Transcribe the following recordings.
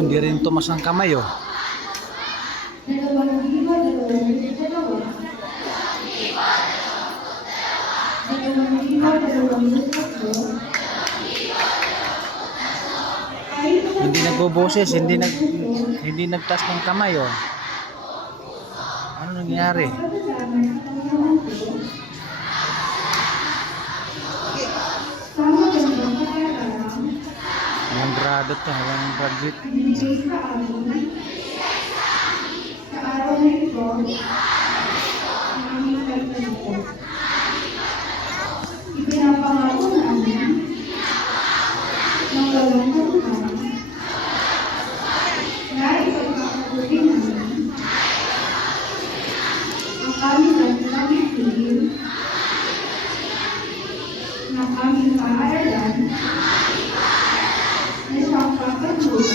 hindi rin tumas ng kamay oh. Hindi nagboboses, hindi nagtaas ng kamay oh. Ano nangyari? Walang grado to, walang graduate. Sa araw na ito, ipinapangako namin ng walang hanggan na ipagkakabuti namin ang aming pamilya ng aming paaralan na siyang papatuloy.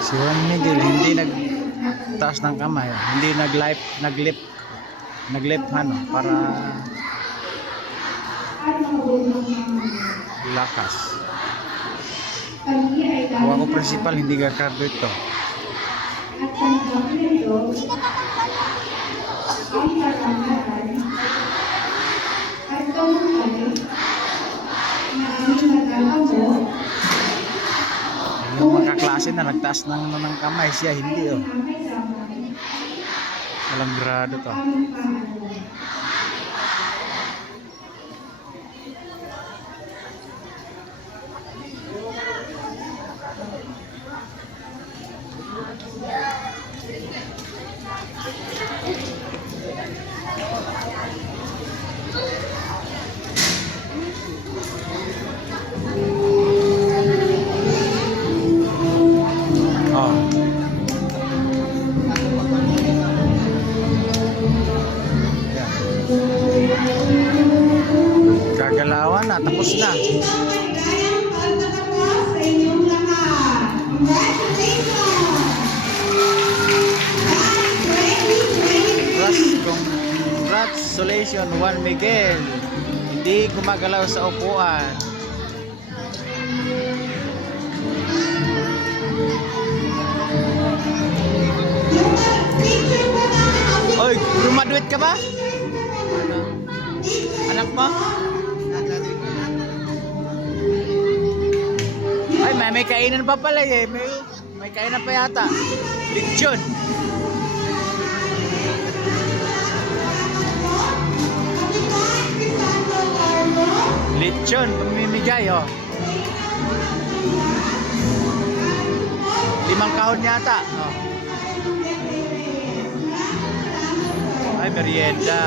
Si Juan Miguel hindi nagtaas ng kamay, hindi naglip ano para lakas. Kung ako principal, hindi gakardo ito. At tanggap nito ang karangalan at kamukay na aming nagkakabo. Yung mga kaklase na nagtaas ng kamay, siya hindi oh. Walang grado to. Gagalawan na, tapos na. Congratulations Juan Miguel. Hindi gumagalaw sa upuan. Oy, graduate ka ba? Anak mo? Ay, may kainan pa pala eh. May kainan pa yata. Lechon. Lechon, pamimigay oh. 5 kahon yata. Oh. Ay, merienda.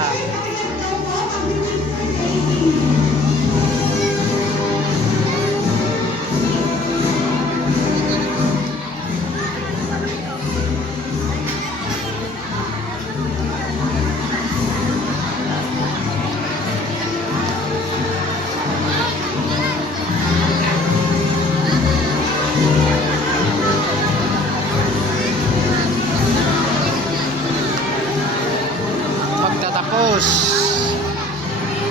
Pagtatapos